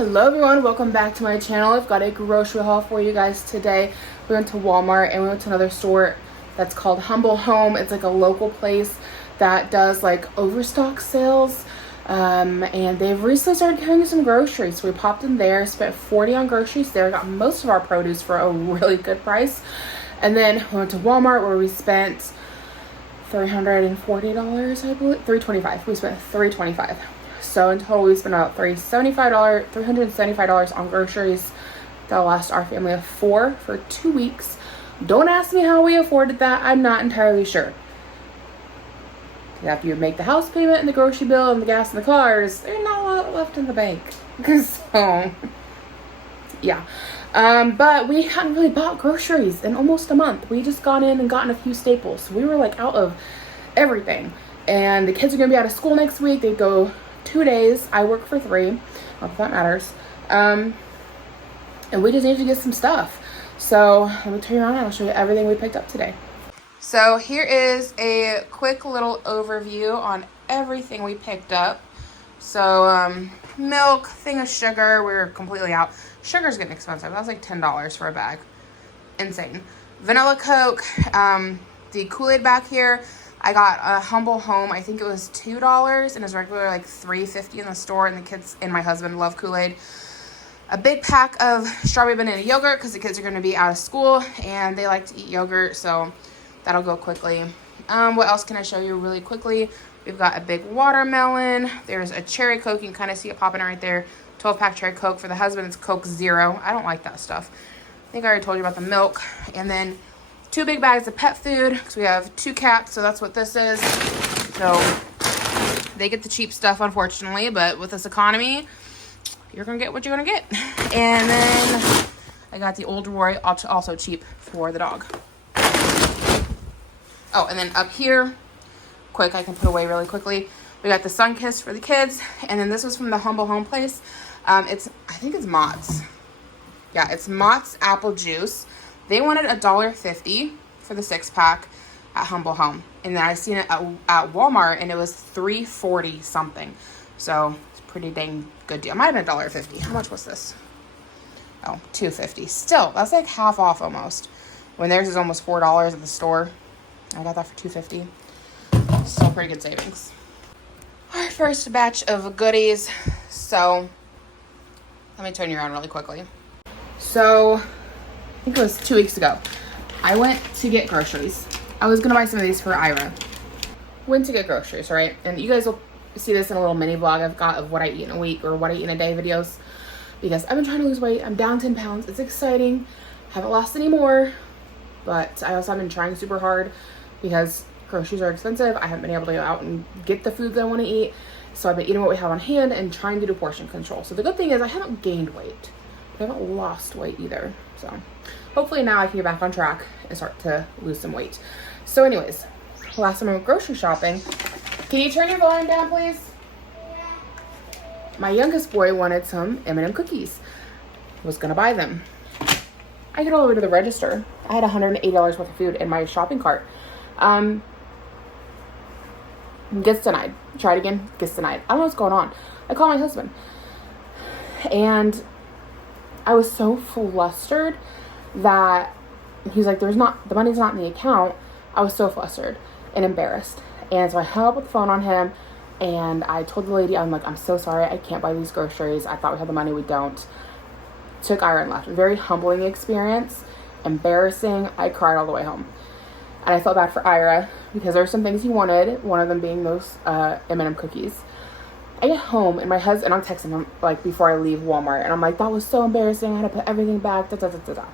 Hello everyone, welcome back to my channel. I've got a grocery haul for you guys today. We went to Walmart and we went to another store that's called Humble Home. It's like a local place that does like overstock sales. And they've recently started carrying some groceries. So we popped in there, spent $40 on groceries there, got most of our produce for a really good price. And then we went to Walmart where we spent $340, I believe, $325. We spent $325. So in total, we spent about $375 on groceries. That'll last our family of 4 for 2 weeks. Don't ask me how we afforded that. I'm not entirely sure. After you make the house payment and the grocery bill and the gas in the cars, there's not a lot left in the bank. So, yeah. But we hadn't really bought groceries in almost a month. We just gone in and gotten a few staples. So we were like out of everything. And the kids are going to be out of school next week. They go 2 days. I work for 3. Not that that matters. And we just need to get some stuff. So let me turn you around and I'll show you everything we picked up today. So here is a quick little overview on everything we picked up. So milk, thing of sugar, we're completely out. Sugar's getting expensive. That was like $10 for a bag. Insane. Vanilla Coke, the Kool-Aid back here. I got a Humble Home. I think it was $2 and it's regular like $3.50 in the store, and the kids and my husband love Kool-Aid. A big pack of strawberry banana yogurt because the kids are going to be out of school and they like to eat yogurt, so that'll go quickly. What else can I show you really quickly? We've got a big watermelon. There's a cherry Coke. You can kind of see it popping right there. 12-pack cherry Coke. For the husband, it's Coke Zero. I don't like that stuff. I think I already told you about the milk. And then 2 big bags of pet food because we have 2 cats, so that's what this is. So they get the cheap stuff, unfortunately, but with this economy, you're gonna get what you're gonna get. And then I got the Old Roy, also cheap for the dog. Oh, and then up here, quick, I can put away really quickly. We got the Sunkiss for the kids, and then this was from the Humble Home place. I think it's Mott's. Yeah, it's Mott's apple juice. They wanted $1.50 for the 6-pack at Humble Home. And then I seen it at Walmart and it was $3.40 something. So it's a pretty dang good deal. It might have been $1.50. How much was this? Oh, $2.50. Still, that's like half off almost. When theirs is almost $4 at the store. I got that for $2.50. Still pretty good savings. Our first batch of goodies. So let me turn you around really quickly. So I think it was 2 weeks ago. I went to get groceries. I was gonna buy some of these for Ira. Went to get groceries, right? And you guys will see this in a little mini vlog I've got of what I eat in a week or what I eat in a day videos. Because I've been trying to lose weight. I'm down 10 pounds. It's exciting. Haven't lost any more. But I also have been trying super hard because groceries are expensive. I haven't been able to go out and get the food that I want to eat. So I've been eating what we have on hand and trying to do portion control. So the good thing is I haven't gained weight. I haven't lost weight either. So hopefully now I can get back on track and start to lose some weight. So anyways, last time I went grocery shopping. Can you turn your volume down, please? My youngest boy wanted some M&M cookies. I was gonna buy them. I get all the way to the register. I had $180 worth of food in my shopping cart. Gets denied. Try it again, gets denied. I don't know what's going on. I call my husband. And I was so flustered that he's like, the money's not in the account. I was so flustered and embarrassed. And so I hung up with the phone on him and I told the lady, I'm like, I'm so sorry. I can't buy these groceries. I thought we had the money. We don't. Took Ira and left. Very humbling experience. Embarrassing. I cried all the way home. And I felt bad for Ira because there were some things he wanted. One of them being those M&M cookies. I get home and my husband, and I'm texting him like before I leave Walmart, and I'm like, that was so embarrassing. I had to put everything back. Da, da, da, da, da.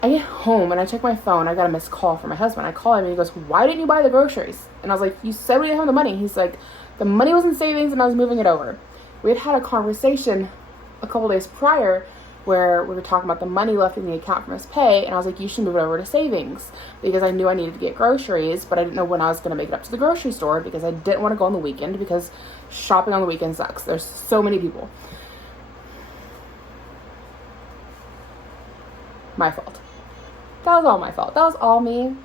I get home and I check my phone. I got a missed call from my husband. I call him and he goes, why didn't you buy the groceries? And I was like, you said we didn't have the money. He's like, the money was in savings and I was moving it over. We had a conversation a couple days prior where we were talking about the money left in the account from his pay, and I was like, you should move it over to savings, because I knew I needed to get groceries, but I didn't know when I was going to make it up to the grocery store because I didn't want to go on the weekend because shopping on the weekend sucks. There's so many people. My fault. That was all my fault. That was all me.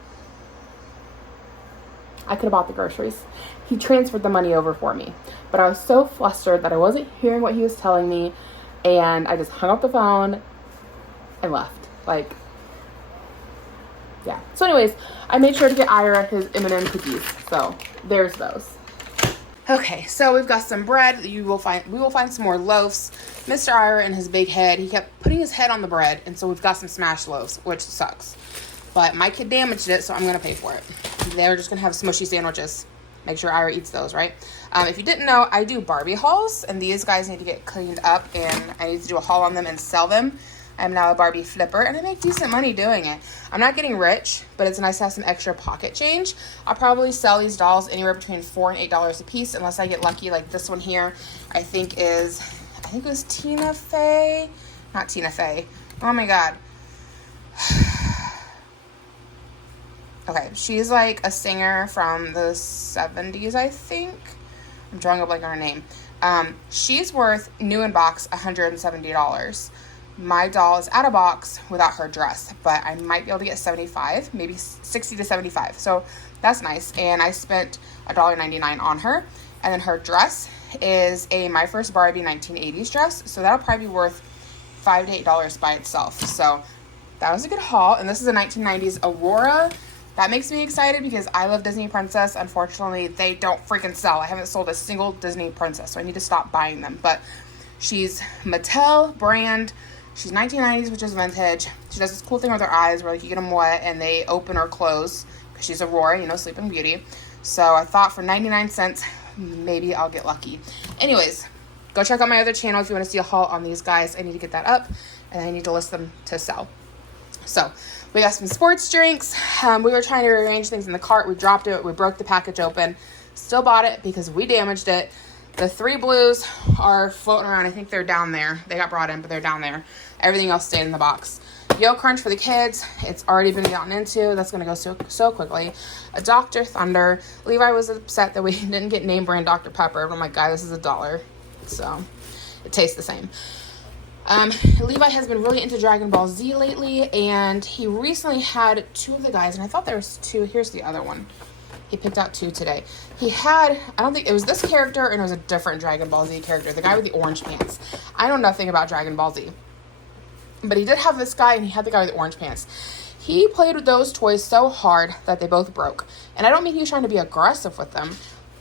I could have bought the groceries. He transferred the money over for me. but I was so flustered that I wasn't hearing what he was telling me, and I just hung up the phone and left. Like, yeah. So anyways, I made sure to get Ira his M&M cookies. So there's those. Okay, so we've got some bread. We will find some more loaves. Mr. Ira and his big head, he kept putting his head on the bread, and so we've got some smashed loaves, which sucks. But my kid damaged it, so I'm gonna pay for it. They're just gonna have smushy sandwiches. Make sure Ira eats those, right? If you didn't know, I do Barbie hauls, and these guys need to get cleaned up, and I need to do a haul on them and sell them. I'm now a Barbie flipper, and I make decent money doing it. I'm not getting rich, but it's nice to have some extra pocket change. I'll probably sell these dolls anywhere between $4 and $8 a piece, unless I get lucky. Like this one here, I think it was Tina Fey. Not Tina Fey. Oh my God. Okay, she's like a singer from the 70s, I think. I'm drawing up like her name. She's worth new in box $170. My doll is out of box without her dress, but I might be able to get 75, maybe 60 to 75. So that's nice. And I spent $1.99 on her. And then her dress is a My First Barbie 1980s dress. So that'll probably be worth $5 to $8 by itself. So that was a good haul. And this is a 1990s Aurora. That makes me excited because I love Disney Princess. Unfortunately, they don't freaking sell. I haven't sold a single Disney Princess, so I need to stop buying them. But she's Mattel brand. She's 1990s, which is vintage. She does this cool thing with her eyes where like you get them wet and they open or close because she's Aurora, you know, Sleeping Beauty. So I thought for 99 cents, maybe I'll get lucky. Anyways, go check out my other channel if you want to see a haul on these guys. I need to get that up and I need to list them to sell. So we got some sports drinks. We were trying to rearrange things in the cart. We dropped it. We broke the package open. Still bought it because we damaged it. The 3 blues are floating around. I think they're down there. They got brought in, but they're down there. Everything else stayed in the box. Yo Crunch for the kids. It's already been gotten into. That's going to go so quickly. A Dr. Thunder. Levi was upset that we didn't get name brand Dr. Pepper. But I'm like, guys, this is $1. So it tastes the same. Levi has been really into Dragon Ball Z lately, and he recently had 2 of the guys, and I thought there was 2. Here's the other one. He picked out 2 today. He had, I don't think it was this character, and it was a different Dragon Ball Z character, the guy with the orange pants. I know nothing about Dragon Ball Z, but he did have this guy, and he had the guy with the orange pants. He played with those toys so hard that they both broke, and I don't mean he was trying to be aggressive with them.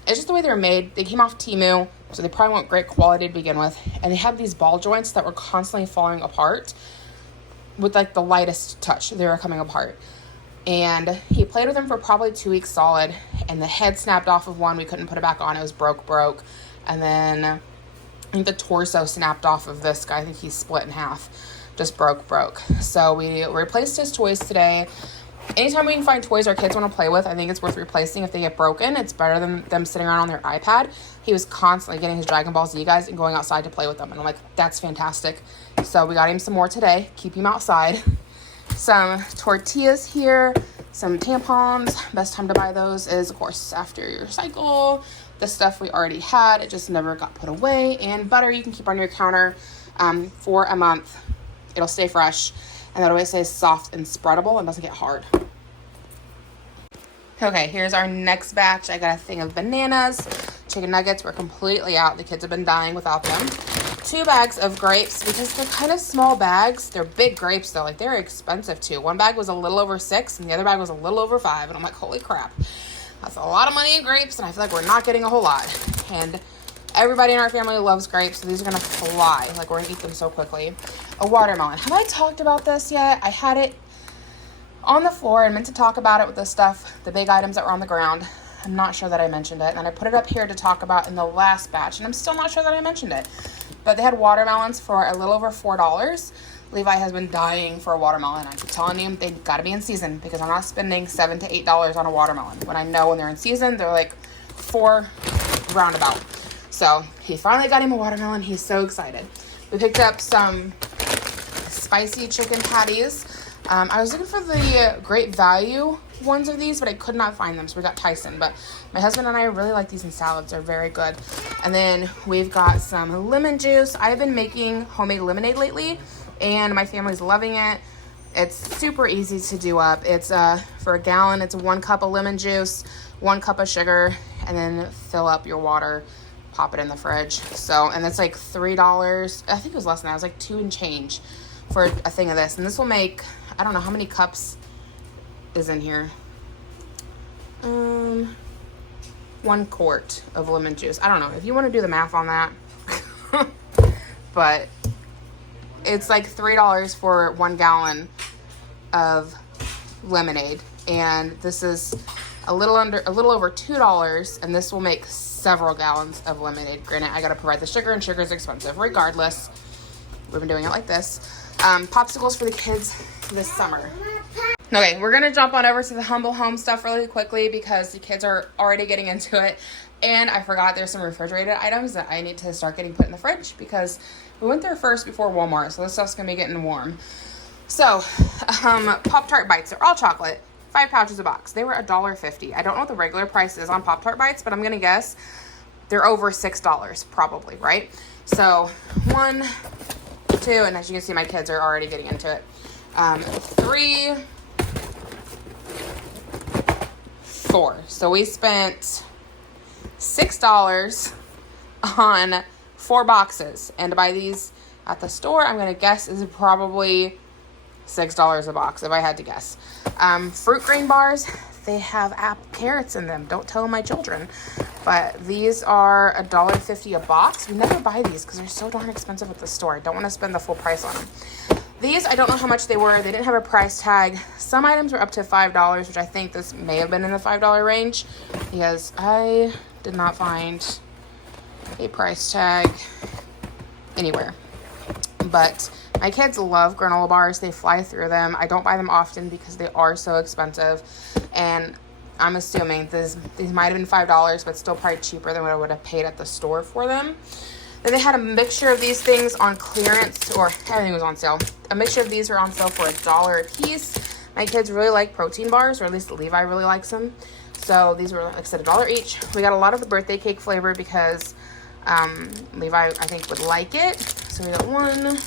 It's just the way they were made. They came off Temu, so they probably weren't great quality to begin with. And they had these ball joints that were constantly falling apart with like the lightest touch. They were coming apart. And he played with them for probably 2 weeks solid. And the head snapped off of one. We couldn't put it back on. It was broke. And then I think the torso snapped off of this guy. I think he's split in half. Just broke. So we replaced his toys today. Anytime we can find toys our kids want to play with, I think it's worth replacing if they get broken. It's better than them sitting around on their iPad. He was constantly getting his Dragon Ball Z guys and going outside to play with them. And I'm like, that's fantastic. So we got him some more today. Keep him outside. Some tortillas here. Some tampons. Best time to buy those is, of course, after your cycle. The stuff we already had. It just never got put away. And butter you can keep on your counter for a month. It'll stay fresh. And that always stays soft and spreadable and doesn't get hard. Okay, here's our next batch. I got a thing of bananas. Chicken nuggets were completely out. The kids have been dying without them. 2 bags of grapes because they're kind of small bags. They're big grapes though. Like they're expensive too. One bag was a little over $6 and the other bag was a little over $5. And I'm like, holy crap. That's a lot of money in grapes and I feel like we're not getting a whole lot. And everybody in our family loves grapes, so these are going to fly. Like, we're going to eat them so quickly. A watermelon. Have I talked about this yet? I had it on the floor and meant to talk about it with the stuff, the big items that were on the ground. I'm not sure that I mentioned it. And then I put it up here to talk about in the last batch, and I'm still not sure that I mentioned it. But they had watermelons for a little over $4. Levi has been dying for a watermelon. I keep telling you, they got to be in season because I'm not spending $7 to $8 on a watermelon. When I know when they're in season, they're like $4 roundabout. So he finally got him a watermelon. He's so excited. We picked up some spicy chicken patties. I was looking for the great value ones of these, but I could not find them. So we got Tyson. But my husband and I really like these in salads. They're very good. And then we've got some lemon juice. I've been making homemade lemonade lately, and my family's loving it. It's super easy to do up. It's for a gallon, it's 1 cup of lemon juice, 1 cup of sugar, and then fill up your water. pop it in the fridge. So, and it's like $3. I think it was less than that. It was like $2 and change for a thing of this. And this will make, I don't know how many cups is in here. 1 quart of lemon juice. I don't know if you want to do the math on that. But it's like $3 for 1 gallon of lemonade. And this is a little over $2, and this will make several gallons of lemonade. Granted, I gotta provide the sugar, and sugar is expensive. Regardless, we've been doing it like this. Popsicles for the kids this summer. Okay, we're gonna jump on over to the Humble Home stuff really quickly because the kids are already getting into it. And I forgot there's some refrigerated items that I need to start getting put in the fridge because we went there first before Walmart, so this stuff's gonna be getting warm. So, Pop-Tart Bites, they're all chocolate, 5 pouches a box. They were $1.50. I don't know what the regular price is on Pop-Tart Bites, but I'm gonna guess they're over $6 probably, right? So, 1, 2, and as you can see, my kids are already getting into it. 3, 4. So we spent $6 on 4 boxes, and to buy these at the store, I'm gonna guess is probably $6 a box if I had to guess. Fruit grain bars, they have carrots in them. Don't tell my children, but these are $1.50 a box. We never buy these because they're so darn expensive at the store. I don't want to spend the full price on them. These, I don't know how much they were. They didn't have a price tag. Some items were up to $5, which I think this may have been in the $5 range because I did not find a price tag anywhere. But my kids love granola bars. They fly through them. I don't buy them often because they are so expensive. And I'm assuming these might have been $5, but still probably cheaper than what I would have paid at the store for them. Then they had a mixture of these things on clearance, or everything was on sale. A mixture of these were on sale for $1 a piece. My kids really like protein bars, or at least Levi really likes them. So these were, like I said, $1 each. We got a lot of the birthday cake flavor because Levi, I think, would like it. So we got 1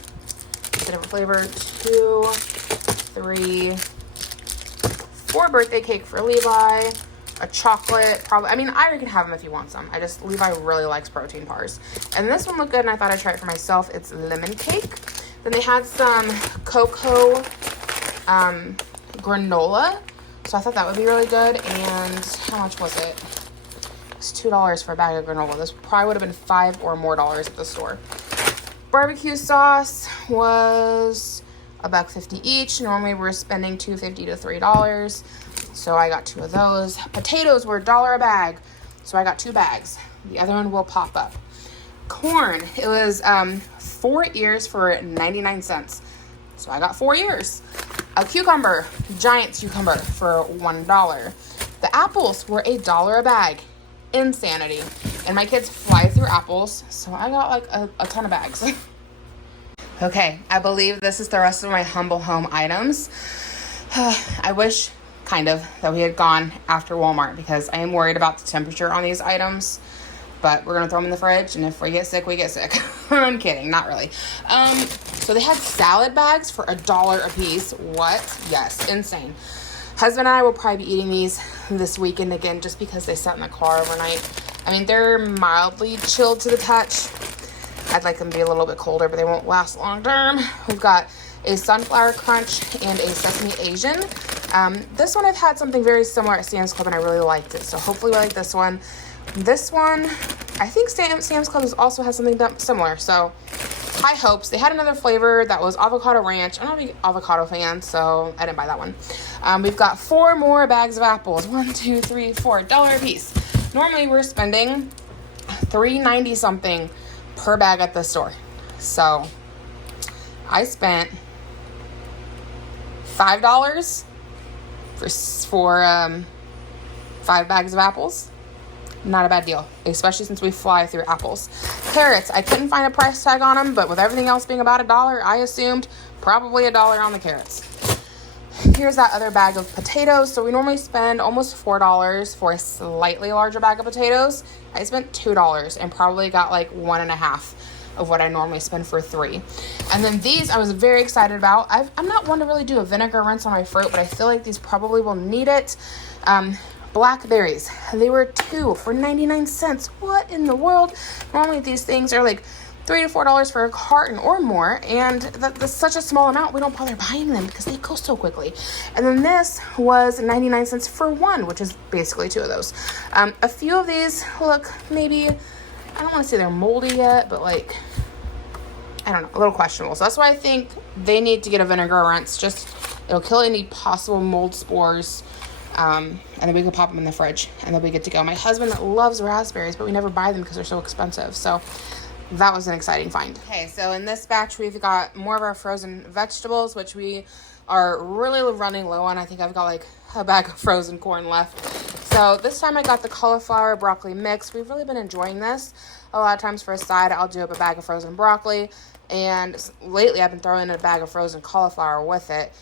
different flavor, 2, 3, 4 birthday cake for Levi. A chocolate, probably. I mean, Ira can have them if he wants them. Levi really likes protein bars. And this one looked good, and I thought I'd try it for myself. It's lemon cake. Then they had some cocoa granola. So I thought that would be really good. And how much was it? It was $2 for a bag of granola. This probably would have been $5 or more at the store. Barbecue sauce was $1.50 each. Normally we're spending $2.50 to $3. So I got 2 of those. Potatoes were $1 a bag. So I got 2 bags. The other one will pop up. Corn, it was 4 ears for 99 cents. So I got 4 ears. A cucumber, giant cucumber for $1. The apples were $1 a bag. Insanity. And my kids fly through apples. So I got like a ton of bags. Okay, I believe this is the rest of my Humble Home items. I wish kind of that we had gone after Walmart because I am worried about the temperature on these items, but we're gonna throw them in the fridge, and if we get sick, we get sick. I'm kidding, not really. So they had salad bags for $1 a piece. What? Yes, insane. Husband and I will probably be eating these this weekend again just because they sat in the car overnight. I mean, they're mildly chilled to the touch. I'd like them to be a little bit colder, but they won't last long term. We've got a sunflower crunch and a sesame Asian. This one I've had something very similar at Sam's Club and I really liked it. So hopefully we like this one. This one, I think Sam's Club also has something similar. So high hopes. They had another flavor that was avocado ranch. I'm not a big avocado fan, so I didn't buy that one. We've got 4 more bags of apples. 1, 2, 3, $4, $1 a piece. Normally we're spending $3.90 something per bag at the store. So I spent $5 for 5 bags of apples. Not a bad deal, especially since we fly through apples. Carrots, I couldn't find a price tag on them, but with everything else being about $1, I assumed probably $1 on the carrots. Here's that other bag of potatoes. So we normally spend almost $4 for a slightly larger bag of potatoes. I spent $2 and probably got like 1.5 of what I normally spend for 3. And then these I was very excited about. I'm not one to really do a vinegar rinse on my fruit, but I feel like these probably will need it. Blackberries, they were 2 for 99 cents. What in the world? Normally these things are like $3 to $4 for a carton or more, and that's such a small amount, we don't bother buying them because they go so quickly. And then this was 99 cents for 1, which is basically 2 of those. A few of these look maybe, I don't want to say they're moldy yet, but like, I don't know, a little questionable. So that's why I think they need to get a vinegar rinse. Just, it'll kill any possible mold spores. And then we can pop them in the fridge and they'll be good to go. My husband loves raspberries, but we never buy them because they're so expensive. So that was an exciting find. Okay, so in this batch, we've got more of our frozen vegetables, which we are really running low on. I think I've got like a bag of frozen corn left. So this time I got the cauliflower broccoli mix. We've really been enjoying this. A lot of times for a side, I'll do up a bag of frozen broccoli. And lately I've been throwing in a bag of frozen cauliflower with it.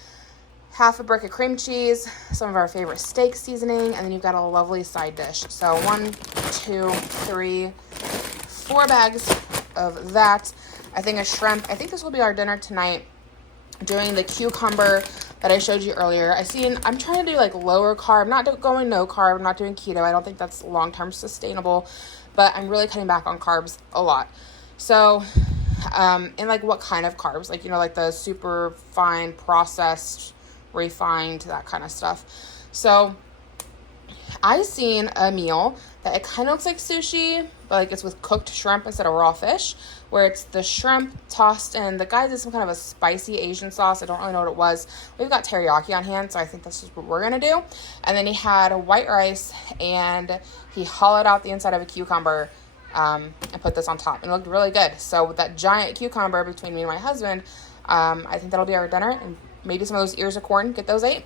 Half a brick of cream cheese, some of our favorite steak seasoning, and then you've got a lovely side dish. So 1, 2, 3, 4 bags of that. I think a shrimp. I think this will be our dinner tonight. Doing the cucumber that I showed you earlier. I'm trying to do like lower carb, not going no carb. I'm not doing keto. I don't think that's long-term sustainable, but I'm really cutting back on carbs a lot. So, and like what kind of carbs? Like, like the super fine processed, refined, that kind of stuff. So I seen a meal that it kind of looks like sushi, but like it's with cooked shrimp instead of raw fish, where it's the shrimp tossed in. The guy did some kind of a spicy Asian sauce. I don't really know what it was. We've got teriyaki on hand, so I think this is what we're going to do. And then he had white rice, and he hollowed out the inside of a cucumber and put this on top. And it looked really good. So with that giant cucumber between me and my husband, I think that'll be our dinner. And maybe some of those ears of corn, get those 8.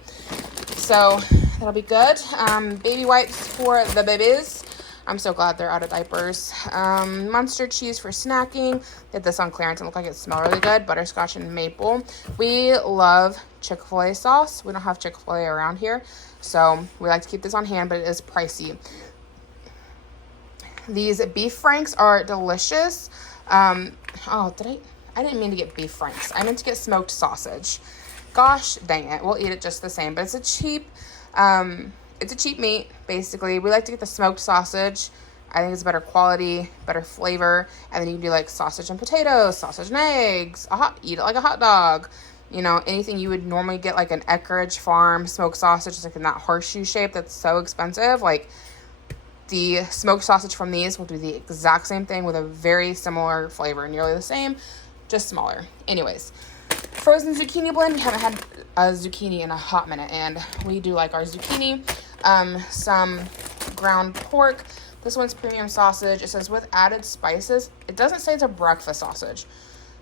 So that'll be good. Baby wipes for the babies. I'm so glad they're out of diapers. Munster cheese for snacking. Did this on clearance and looked like it smelled really good. Butterscotch and maple. We love Chick-fil-A sauce. We don't have Chick-fil-A around here, so we like to keep this on hand, but it is pricey. These beef franks are delicious. I didn't mean to get beef franks. I meant to get smoked sausage. Gosh dang it. We'll eat it just the same, but it's a cheap meat, basically. We like to get the smoked sausage. I think it's better quality, better flavor. And then you can do like sausage and potatoes, sausage and eggs, eat it like a hot dog. Anything you would normally get like an Eckrich Farm smoked sausage, like in that horseshoe shape that's so expensive. Like the smoked sausage from these will do the exact same thing with a very similar flavor, nearly the same, just smaller. Anyways, frozen zucchini blend. We haven't had a zucchini in a hot minute, and we do like our zucchini. Some ground pork. This one's premium sausage. It says with added spices. It doesn't say it's a breakfast sausage,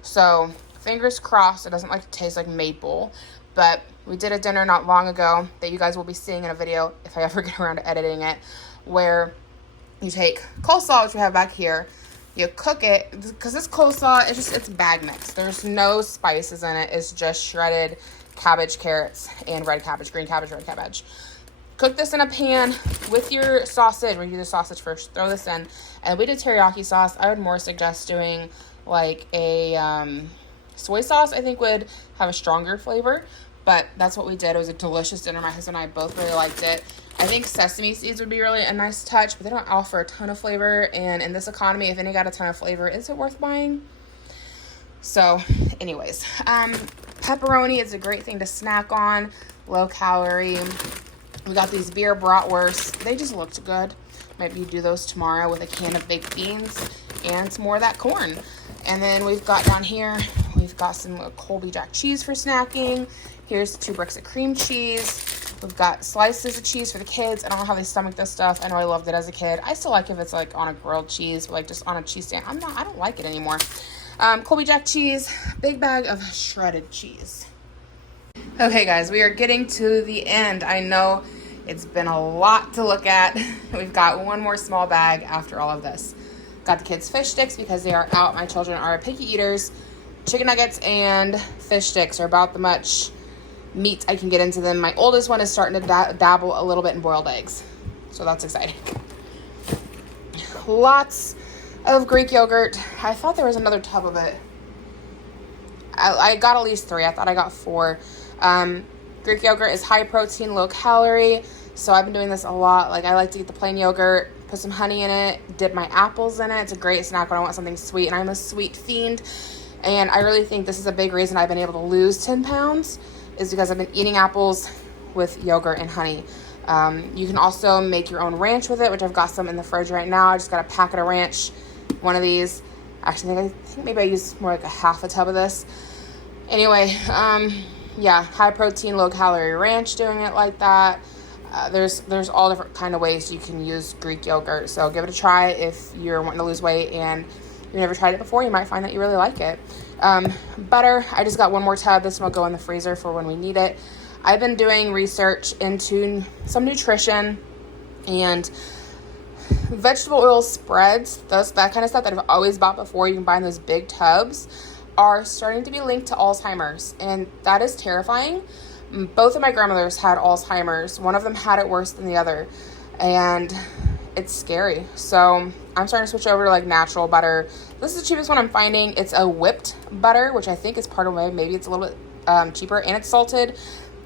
so fingers crossed it doesn't taste like maple. But we did a dinner not long ago that you guys will be seeing in a video if I ever get around to editing it, where you take coleslaw, which we have back here. You cook it, because this coleslaw, it's bag mix. There's no spices in it. It's just shredded cabbage, carrots, and red cabbage, green cabbage, red cabbage. Cook this in a pan with your sausage. We do the sausage first. Throw this in. And we did teriyaki sauce. I would more suggest doing like a soy sauce. I think would have a stronger flavor. But that's what we did. It was a delicious dinner. My husband and I both really liked it. I think sesame seeds would be really a nice touch, but they don't offer a ton of flavor. And in this economy, if any got a ton of flavor, is it worth buying? So anyways, pepperoni is a great thing to snack on. Low calorie. We got these beer bratwursts. They just looked good. Maybe do those tomorrow with a can of baked beans and some more of that corn. And then we've got down here, we've got some Colby Jack cheese for snacking. Here's 2 bricks of cream cheese. We've got slices of cheese for the kids. I don't know how they stomach this stuff. I know I loved it as a kid. I still like if it's like on a grilled cheese, but like just on a cheese stand. I don't like it anymore. Colby Jack cheese, big bag of shredded cheese. Okay guys, we are getting to the end. I know it's been a lot to look at. We've got one more small bag after all of this. Got the kids fish sticks because they are out. My children are picky eaters. Chicken nuggets and fish sticks are about the much meat I can get into them. My oldest one is starting to dabble a little bit in boiled eggs, so that's exciting. Lots of Greek yogurt. I thought there was another tub of it. I got at least 3. I thought I got 4. Greek yogurt is high protein, low calorie. So I've been doing this a lot. Like, I like to get the plain yogurt, put some honey in it, dip my apples in it. It's a great snack when I want something sweet, and I'm a sweet fiend. And I really think this is a big reason I've been able to lose 10 pounds is because I've been eating apples with yogurt and honey. You can also make your own ranch with it, which I've got some in the fridge right now. I just got a packet of ranch, one of these. Actually, I think maybe I used more like a half a tub of this. Anyway, yeah, high protein, low calorie ranch, doing it like that. There's all different kind of ways you can use Greek yogurt. So give it a try if you're wanting to lose weight and you've never tried it before. You might find that you really like it. Butter, I just got one more tub. This one will go in the freezer for when we need it. I've been doing research into some nutrition and vegetable oil spreads, that kind of stuff that I've always bought before. You can buy in those big tubs, are starting to be linked to Alzheimer's, and that is terrifying. Both of my grandmothers had Alzheimer's. One of them had it worse than the other, and it's scary. So I'm starting to switch over to like natural butter. This is the cheapest one I'm finding. It's a whipped butter, which I think is part of why maybe it's a little bit cheaper, and it's salted.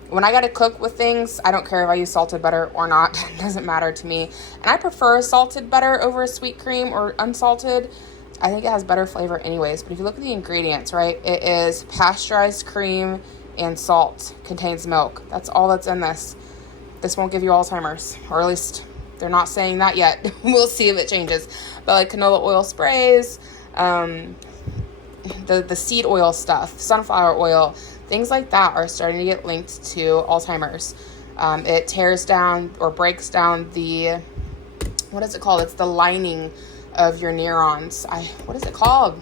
When I got to cook with things, I don't care if I use salted butter or not. It doesn't matter to me. And I prefer salted butter over a sweet cream or unsalted. I think it has better flavor anyways. But if you look at the ingredients, right, it is pasteurized cream and salt, contains milk. That's all that's in this. This won't give you Alzheimer's, or at least they're not saying that yet. We'll see if it changes. But like canola oil sprays, the seed oil stuff, sunflower oil, things like that are starting to get linked to Alzheimer's. It tears down or breaks down the, what is it called? It's the lining of your neurons. What is it called?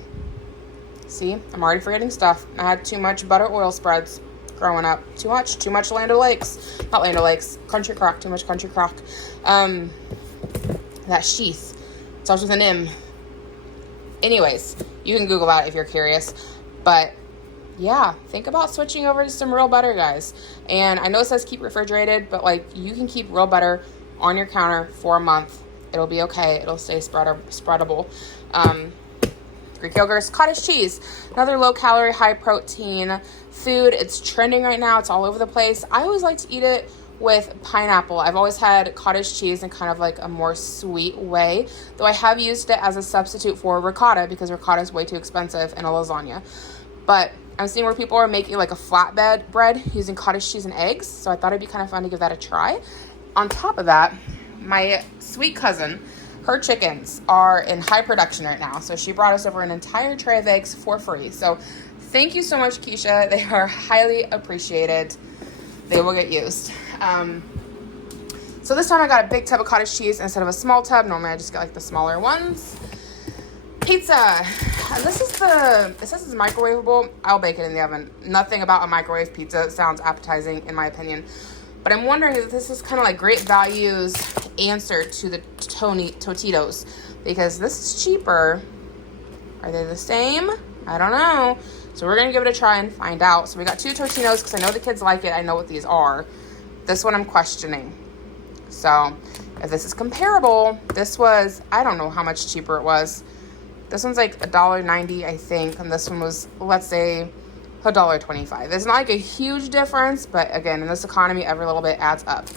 See, I'm already forgetting stuff. I had too much butter oil spreads growing up. Too much Land O'Lakes. Not Land O'Lakes, Country Crock, too much Country Crock. That sheath. It starts with an M. Anyways, you can Google that if you're curious. But yeah, think about switching over to some real butter, guys. And I know it says keep refrigerated, but like you can keep real butter on your counter for a month. It'll be okay. It'll stay spreadable. Greek yogurt, cottage cheese, another low calorie, high protein food. It's trending right now. It's all over the place. I always like to eat it with pineapple. I've always had cottage cheese in kind of like a more sweet way, though I have used it as a substitute for ricotta because ricotta is way too expensive in a lasagna. But I'm seeing where people are making like a flatbed bread using cottage cheese and eggs, so I thought it'd be kind of fun to give that a try. On top of that, my sweet cousin, her chickens are in high production right now, so she brought us over an entire tray of eggs for free. So thank you so much, Keisha. They are highly appreciated. They will get used. So this time I got a big tub of cottage cheese instead of a small tub. Normally I just get like the smaller ones. Pizza. And it says it's microwavable. I'll bake it in the oven. Nothing about a microwave pizza sounds appetizing in my opinion. But I'm wondering if this is kind of like Great Value's answer to the Totitos, because this is cheaper. Are they the same? I don't know. So we're going to give it a try and find out. So we got two Totinos because I know the kids like it. I know what these are. This one I'm questioning. So if this is comparable, this was, I don't know how much cheaper it was. This one's like $1.90, I think. And this one was, let's say, $1.25. It's not like a huge difference, but again, in this economy, every little bit adds up.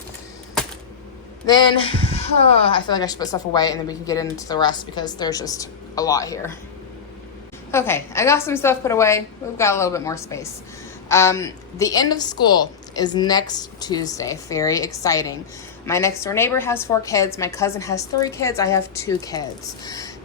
Then, I feel like I should put stuff away and then we can get into the rest because there's just a lot here. Okay, I got some stuff put away. We've got a little bit more space. The end of school is next Tuesday. Very exciting. My next door neighbor has 4 kids. My cousin has 3 kids. I have 2 kids.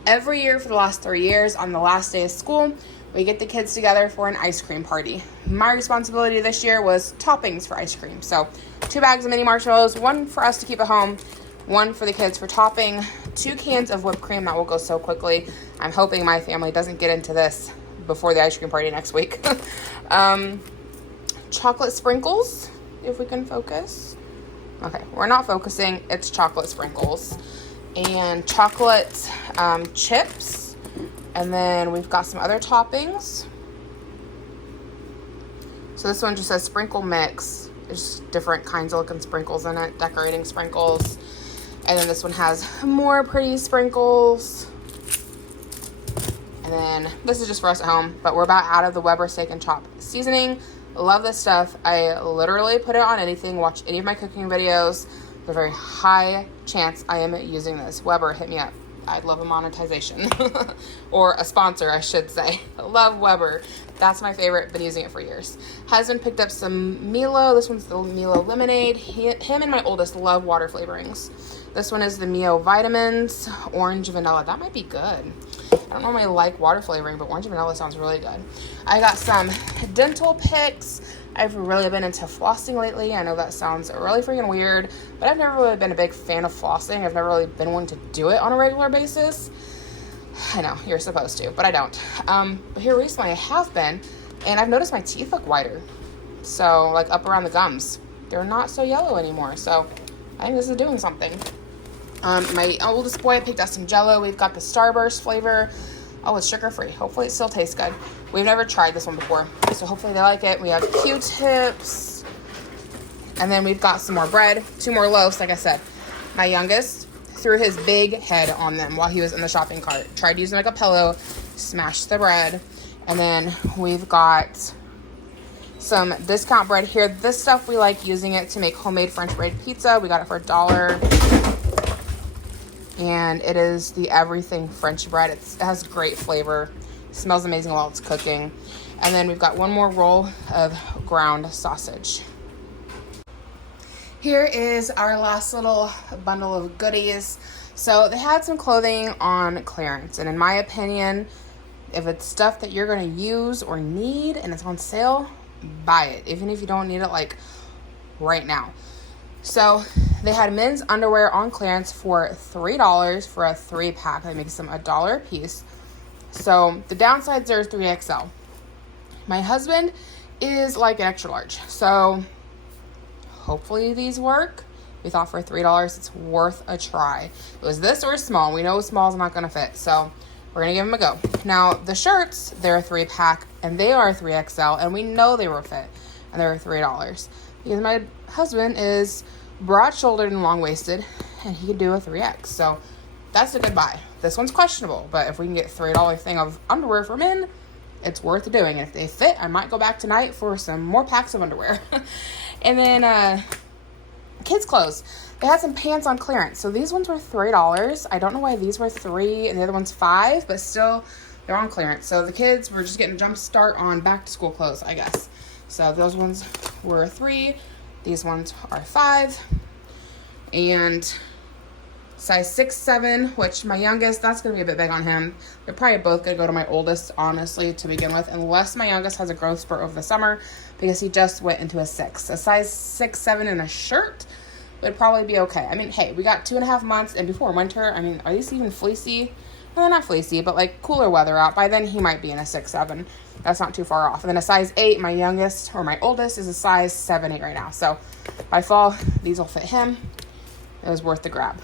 Every year for the last 3 years, on the last day of school, we get the kids together for an ice cream party. My responsibility this year was toppings for ice cream. So 2 bags of mini marshmallows, 1 for us to keep at home, 1 for the kids for topping, 2 cans of whipped cream. That will go so quickly. I'm hoping my family doesn't get into this before the ice cream party next week. Chocolate sprinkles, if we can focus. Okay, we're not focusing. It's chocolate sprinkles. And chocolate chips. And then we've got some other toppings. So this one just says sprinkle mix. There's different kinds of looking sprinkles in it, decorating sprinkles. And then this one has more pretty sprinkles. And then this is just for us at home, but we're about out of the Weber steak and chop seasoning. Love this stuff. I literally put it on anything, watch any of my cooking videos. There's a very high chance I am using this. Weber, hit me up. I'd love a monetization or a sponsor, I should say. I love Weber. That's my favorite. Been using it for years. Husband picked up some Milo. This one's the Milo lemonade. Him and my oldest love water flavorings. This one is the Mio vitamins, orange vanilla. That might be good. I don't normally like water flavoring, but orange vanilla sounds really good. I got some dental picks. I've really been into flossing lately. I know that sounds really freaking weird, but I've never really been a big fan of flossing. I've never really been one to do it on a regular basis. I know, you're supposed to, but I don't. But here recently I have been, and I've noticed my teeth look whiter. So, like up around the gums. They're not so yellow anymore, so I think this is doing something. My oldest boy picked up some Jell-O. We've got the Starburst flavor. Oh, it's sugar-free. Hopefully it still tastes good. We've never tried this one before, so hopefully they like it. We have Q-tips. And then we've got some more bread, 2 more loaves, like I said. My youngest threw his big head on them while he was in the shopping cart. Tried using like a pillow, smashed the bread. And then we've got some discount bread here. This stuff, we like using it to make homemade French braid pizza. We got it for $1. And it is the everything French bread. It has great flavor. It smells amazing while it's cooking. And then we've got 1 more roll of ground sausage. Here is our last little bundle of goodies. So they had some clothing on clearance. And in my opinion, if it's stuff that you're going to use or need and it's on sale, buy it. Even if you don't need it like right now. So they had men's underwear on clearance for $3 for a 3-pack. That makes them $1 a piece. So the downsides there is 3XL. My husband is like an extra large. So hopefully these work. We thought for $3 it's worth a try. It was this or small. We know small is not going to fit. So we're going to give them a go. Now the shirts, they're a 3-pack and they are 3XL. And we know they will fit. And they're $3. Because my husband is broad-shouldered and long-waisted, and he could do a 3X. So that's a good buy. This one's questionable, but if we can get $3 thing of underwear for men, it's worth doing. And if they fit, I might go back tonight for some more packs of underwear. And then kids' clothes. They had some pants on clearance. So these ones were $3. I don't know why these were $3 and the other one's $5, but still, they're on clearance. So the kids were just getting a jump start on back-to-school clothes, I guess. So those ones were $3. These ones are $5. And size 6, 7, which my youngest, that's going to be a bit big on him. They're probably both going to go to my oldest, honestly, to begin with, unless my youngest has a growth spurt over the summer, because he just went into a 6. A size 6, 7 in a shirt would probably be okay. I mean, hey, we got 2.5 months, and before winter, I mean, are these even fleecy? Well, they're not fleecy, but like cooler weather out. By then, he might be in a 6, 7. That's not too far off. And then a size 8, my youngest, or my oldest, is a size 7, 8 right now. So by fall, these will fit him. It was worth the grab.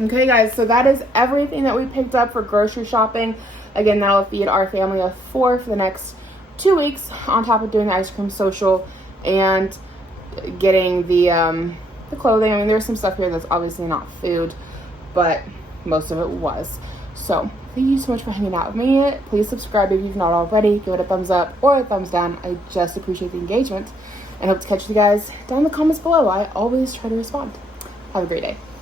Okay, guys, so that is everything that we picked up for grocery shopping. Again, that'll feed our family of 4 for the next 2 weeks, on top of doing the ice cream social and getting the clothing. I mean, there's some stuff here that's obviously not food, but most of it was. So thank you so much for hanging out with me. Please subscribe if you've not already. Give it a thumbs up or a thumbs down. I just appreciate the engagement, and hope to catch you guys down in the comments below. I always try to respond. Have a great day.